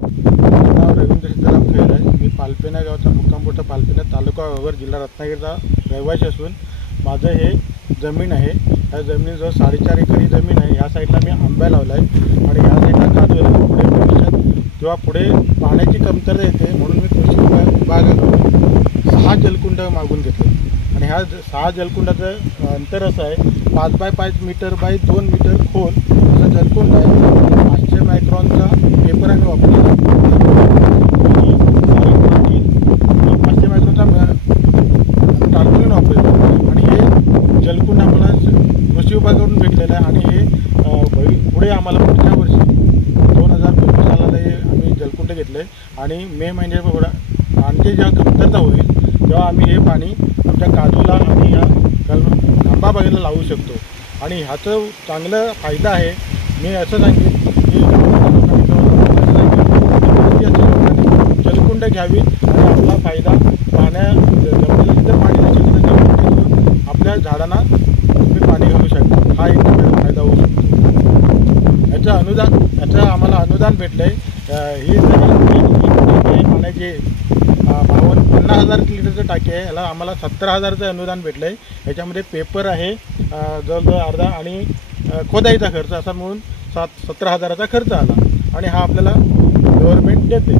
माझं नाव रवींद्र सिद्धराम खैर आहे। मी पालपेना गावचा मुक्काम पोस्ट पालपेना तालुका वगर जिल्हा रत्नागिरीचा रहिवासी असून माझं हे जमीन आहे। या जमिनीजवळ 4.5 एकर ही जमीन आहे। या साईडला मी आंबा लावला आहे आणि या साईडला काजू आहे। पुढे भविष्यात जेव्हा पुढे पाण्याची कमतरता येते म्हणून मी कृषी विभागाकडून 6 जलकुंड मागून घेतले आणि ह्या 6 जलकुंडाचं अंतर असं आहे 5 बाय 5 मीटर बाय 2 मीटर खोल असं जलकुंड आहे। 500 मायक्रॉनचा पेपर आम्ही वापरला आणि 500 मायक्रॉनचा टार्पोलिन वापरला आणि हे जलकुंड आम्हाला कृषी विभागाकडून भेटलेलं आहे आणि हे पुढे आम्हाला पुढच्या वर्षी 2025 सालाला हे आम्ही जलकुंड घेतले आणि मे महिन्यात पाण्याची जेव्हा कमतरता होईल तेव्हा आम्ही हे पाणी आमच्या काजूला आणि या आंबा बागेला लावू शकतो आणि ह्याचं चांगलं फायदा आहे। मी असं सांगेन की जलकुंड घ्यावी आणि आपला फायदा जमिनीला पाणी नसेल आपल्या झाडांना तुम्ही पाणी घालू शकता। हा एक फायदा होऊ शकतो। याचं आम्हाला अनुदान भेटलं आहे। ही पाण्याची 50,000 लिटरचं टाकी आहे। याला आम्हाला 70,000चं अनुदान भेटलं आहे। याच्यामध्ये पेपर आहे जवळजवळ अर्धा आणि खोदाईचा खर्च असा मिळून 17,000चा खर्च आला आणि हा आपल्याला गव्हर्नमेंट देते।